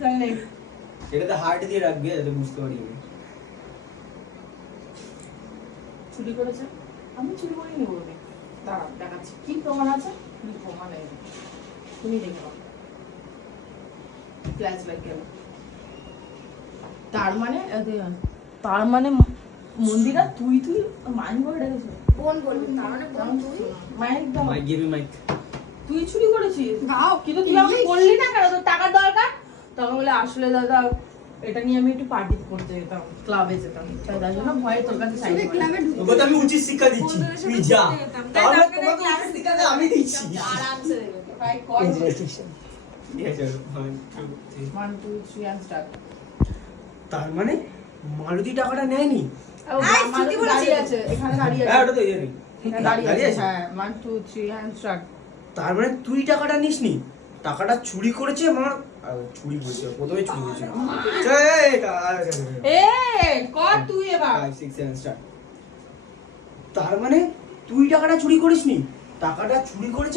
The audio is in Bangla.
জানি এটাতে হার্ট দিয়ে রাখবি যাতে বুঝতে পারি চুরি করেছে। আমি চুরি করিনি বলবি। দাঁড়া দেখাচ্ছি কি প্রমাণ আছে। কি প্রমাণ নেই তুমি দেখো। ফ্ল্যাশ লাইট গেল। তার মানে মন্দিরা তুই মাইন্ড করে রেখেছিস। বোন বলবি তার মানে বোন তুই মাইক দাও। Mike give me mike. তুই চুরি করেছিস। গাও কিন্তু তুই আমাকে বললি না কেন তোর টাকার দরকার। তখন বলে আসলে দাদা এটা নিয়ে আমি একটু পার্টি করতে যেতাম, ক্লাবে যেতাম, তাই জন্য ভয়ে তোর কাছে চাইছি। ক্লাবে তোকে তো আমি উচিত শিক্ষা দিচ্ছি, তুই যা। তাহলে তোমাকে উচিত শিক্ষা দে আমি দিচ্ছি। আরামসে দেবে ট্রাই কর। ঠিক আছে 1 2 3 and start। তার মানে মালতী টাকাটা নেয়নি। মালতী দাঁড়িয়ে আছে, এখানে দাঁড়িয়ে হ্যাঁ আছে। ওটা তো ইয়ে এখানে দাঁড়িয়ে আছে। হ্যাঁ 1 2 3 and start। তার মানে তুই টাকাটা নিসনি, টাকাটা চুরি করেছে আমার। চুরি বলছে প্রথমে চুরি করেছে। এ কর তুই এবার। 5 6 7 স্টার্ট। তার মানে তুই টাকাটা চুরি করিসনি, টাকাটা চুরি করেছে